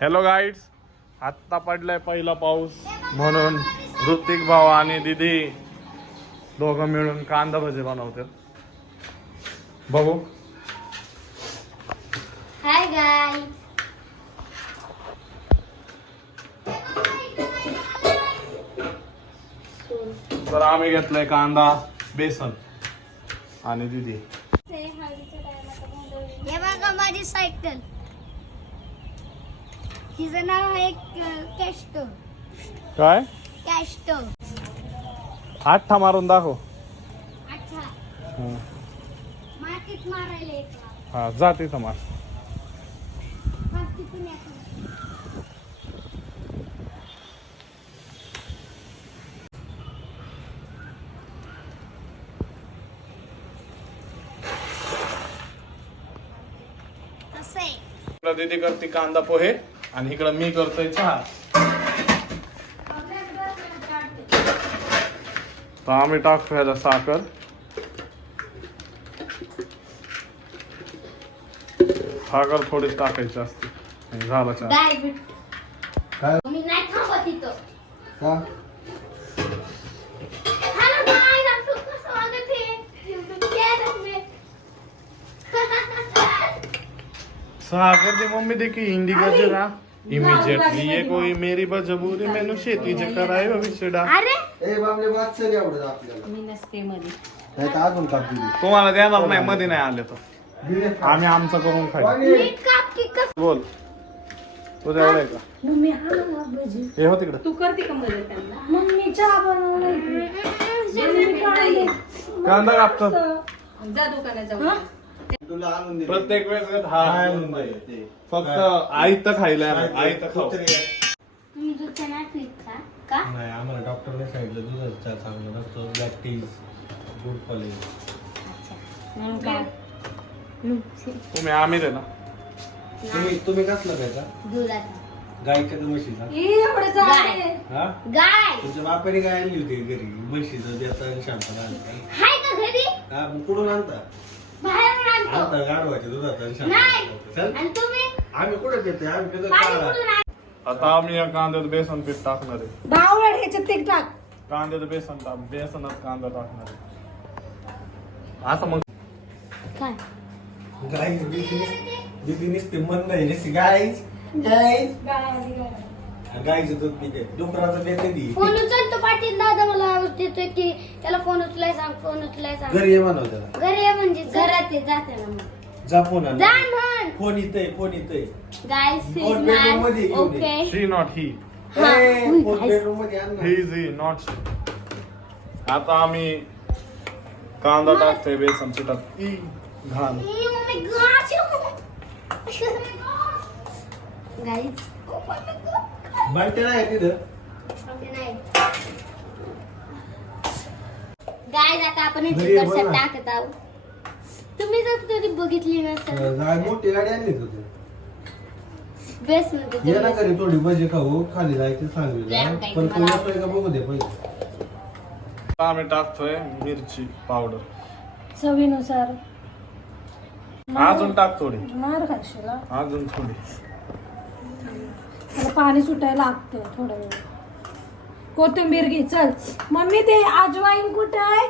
Hello guides, आत्ता पडलाय पहिला पाऊस म्हणून ऋतिक भाऊ आणि दीदी दोघं मिळून कांदा भजी बनवतात. बघू. Hi guys. तर आम्ही घेतलाय कांदा, बेसन आणि दीदी. हे बघा माझी सायकल. तिचं नाव आहे कॅस्टो. काय कॅस्टो. आठा मारून दाखव. अच्छा. हं. मातीत मारायला येतो. हा जा तिथं मार. मातीतून येतो. कसं आहे? इकडं दीदी करते कांदा पोहे आणि इकडं मी करतोय चहा. तर आम्ही टाकतो ह्याला साखर. साखर थोडीच टाकायची असते. आणि झाला चहा. काय मी नाही थांबत तिथं. का हॅलो गाईज, आपलं कसं वागत आहे? सागर दी मम्मी देखी हिंदी गजरा इमीडिएटली ये कोई मेरी बजबूरी मैंने शेतीचे कराय विसडा. अरे ए बाबले बात सगळी आवडत आपल्याला. मी नसते मध्ये. नाही तर अजून काप दिली. तुम्हाला देणार नाही, मध्ये नाही आले तर दिले आम्ही आमचं करून खाऊ. नीट काप की कसं. बोल तुझ्या एवढं आहे का? मम्मी हा ना भजी. हे हो तिकडं. तू करते का मदत त्यांना? मम्मी चहा बनवलाय. कांदा कापतो. जा दुकानात जाऊ. तुला आणून दे. प्रत्येक वेळेस हा काय आणून म्हणताय दे. ते? फक्त आयत खायला आयत खाऊ. तुम्ही दूध नाही पित का? नाही, आम्हाला डॉक्टरने सांगितलं दुधाचा चहा चांगला नसतो. Black tea good for you. म्हणून काय? तुम्ही आम्ही दे ना. तुम्ही कसला घ्यायचा? दुधाचा. गायच्या का म्हशीचा? एवढं झालंय. हा, गाय तुमच्या बापाने काय आणली होती घरी? म्हशीचं देता आणि शांता आणता. हाय का घरी? हा, मग कुठून आणता? बाहेरून आणतो. आणता गाढवाच्या दुधात आणि नाही. शांता. चल, आणि तुम्ही आम्ही कुठे देतोय? आम्ही पितो पाणी काढा. कुठून आण- आता आम्ही या कांद्यात बेसन पीठ टाकणार आहे. बावळ ह्याच्यात ते टाक. कांद्यात बेसन टाक, बेसनात कांदा टाकणार आहे. असं मग काय? गाईज दिदी नुसते मन नाही नुसती गाईज गाईज गाईचं दूध पिते. डुकराचं देते ती. फोन उचलतो पाटील दादा, मला आवाज देतोय की त्याला फोन उचलाय सांग, फोन उचलाय सांग. घरी ये म्हणा त्याला. घरी ये म्हणजे घरात ये, जाते ना मग. जा फोन आण. जा म्हण. फोन येतोय, फोन येतोय. गाईस फोन bedroom मध्ये घेऊन ये. ओके. शी नॉट ही. हा. ए, उई, फोन guys. बेडरूम मध्ये आण ना. ही इज ही नॉट शी. आता आम्ही कांदा टाकतोय बेसन पिठात. ई घाण. Oh my gosh. Guys. Oh my God. बालट्या नाही तिथं. नाही. Guys, आता आपण हे घरी ये, चिकट बोल ना. टाकत आहोत. तुम्ही जर कधी बघितली नसेल मोठी गाडी आणली होती. बेस ये ना मध्ये घरी थोडी भजी खाऊ. खाली जायचं सांगितलं. लॅम्प आहे पण तू मला. येतोय का बघू दे पहिले. आता आम्ही टाकतोय मिरची पावडर. चवीनुसार. अजून टाक थोडी. मार खाशील हा. अजून थोडी. मला पाणी सुटायला लागतं थोडं वेळ. कोथिंबीर घे चल. मम्मी ते अजवाईन कुठं आहे?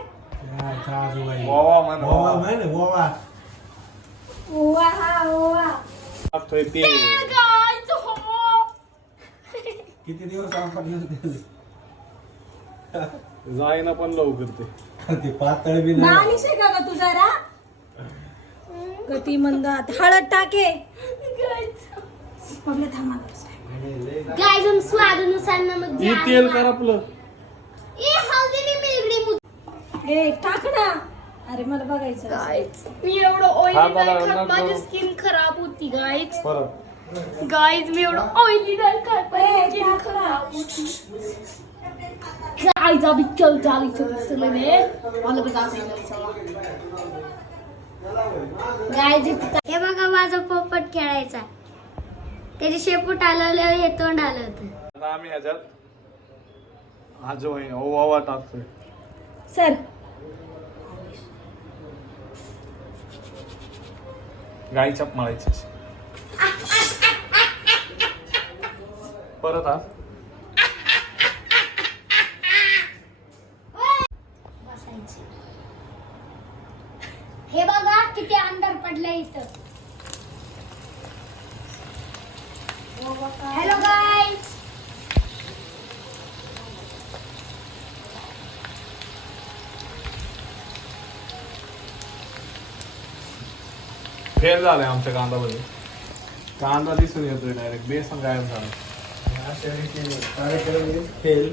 ओवा म्हणा. ओवा नाही ना, ओवा. ओवा हा ओवा. टाकतोय तेल. किती दिवस आपण जाईना पण लवकर ते. ते पातळ बी नाही. बालिश आहे का ग तू जरा? गती मंदात. हळद टाके. बघले थांबा. गाइस हम स्वादानुसार नमक ही तेल कर आपलं. ये हल्दी नहीं मिल रही मुझे. ए टाक ना. अरे मला बघायचं. मी एवढं ऑइली हा, मला नाही खात, नको. माझी स्किन खराब होती गाइस. परत गाइस मी एवढं ऑइली नाही खात, माझी स्किन खराब होती. गाइस अभी चल चाली चल में मला बता गाइस हे बघा माझा पोपट खेळायचा. त्याची शेपूट आलं हे तोंड आलं होतं. आता आम्ही ह्याच्यात अजवाईन ओवा टाकतोय. सर गाईच्या मळायची. परत आज बसायचं. हे बघा किती अंधार पडलाय इथं. Hello guys. फेल झालंय आमच्या कांदा भजी. कांदा दिसून येतोय डायरेक्ट, बेसन गायब झालं. अशा रीतीने कार्यक्रम फेल,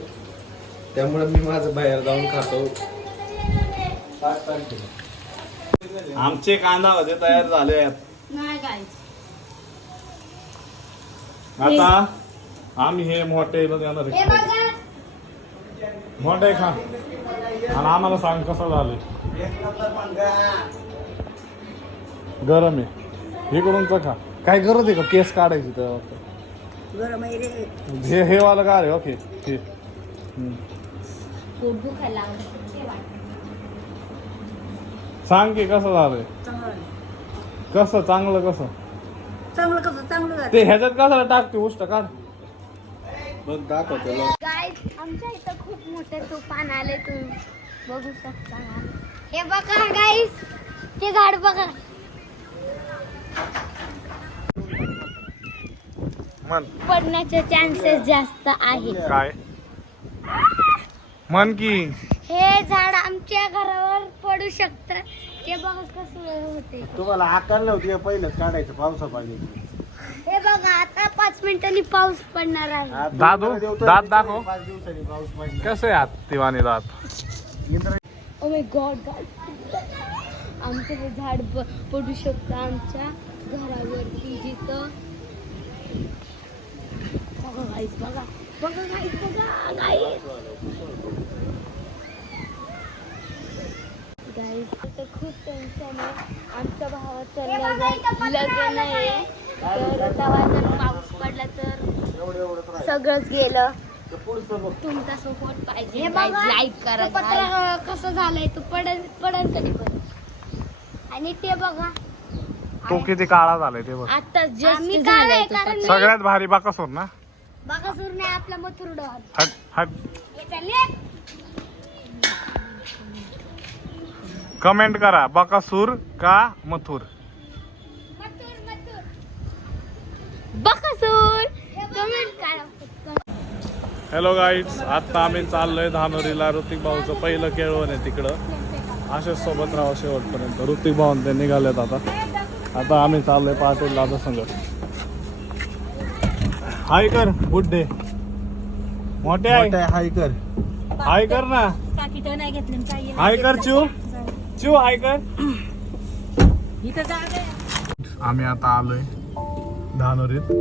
त्यामुळे मी माझं बाहेर जाऊन खातो. 5 तारखेला आमचे कांदा भजी तयार झाले आहेत. नाही गाईज. आता आम्ही हे मोठे देणार हे आहे. बघा. मोठे खा आणि आम्हाला सांग कसं झालंय. गरम आहे इकडूनच खा. काय गरज आहे का केस काढायची तर गरम आहे रे. हे वाला का रे. ओके हे पोट दुखायला लागलं. सांग की कसं झालंय. कसं चांगलं कसं चांगलं झालं. ते ह्याच्यात कशाला टाकते उष्ट काढ. बघ दाखवतो. गाईज आमच्या इथं खूप मोठे तुफान आले, तुम्ही बघू शकता. हे बघा गाईज, ते झाड बघा. मन पडण्याचे चान्सेस जास्त आहे. काय मन की हे झाड आमच्या घरावर पडू शकतं. ते बघा कसं होते. तुम्हाला अक्कल नव्हती पहिलेच काढायचं पावसा पाणी. हे बघा आता 5 मिनिटांनी पाऊस पडणार आहे. दादू, दात दाखव. 5 दिवसांनी पाऊस पडला. कसे आहात तिवानी दात. ओ माय गॉड गाईज, आमचं हे झाड पडू शकतं आमच्या घरावरती. जिथं बघा गाईज, बघा बघा गाईज, बघा गाईज. गाईज तर खूप टेन्शन आहे. आमच्या भावाचं लग्न आहे, तर तेव्हा जर पाऊस पडला तर सगळंच गेलं. तुमचा सपोर्ट पाहिजे. लाईक करा. पत्र कसं झालंय तो पडन कधी पण. आणि ते बघा तो किती काळा झालाय ते बघ. आता जस्ट झालंय कारण सगळ्यात भारी बाकासूर ना. बाकासूर नाही आपला मथुर डॉग. हट हट. कमेंट करा बकासूर का मथुर. बाकासूर कमेंट करा. हॅलो गाईड्स, आता आम्ही चाललोय धानोरीला. ऋतिक भाऊचं पहिलं केळवण आहे तिकडं. असेच सोबत राहा शेवटपर्यंत. ऋतिक भाऊ ते निघालेत आता आम्ही चाललोय पाटील दादा संग. हाय कर बुड्डे. मोठे आहे हाय कर. हाय कर ना. पाकिट नाही घेतले काही. हाय कर चिव. चिव हाय कर. इथं जागा आहे. आम्ही आता आलोय धानोरीत.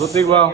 ऋतिक भाऊ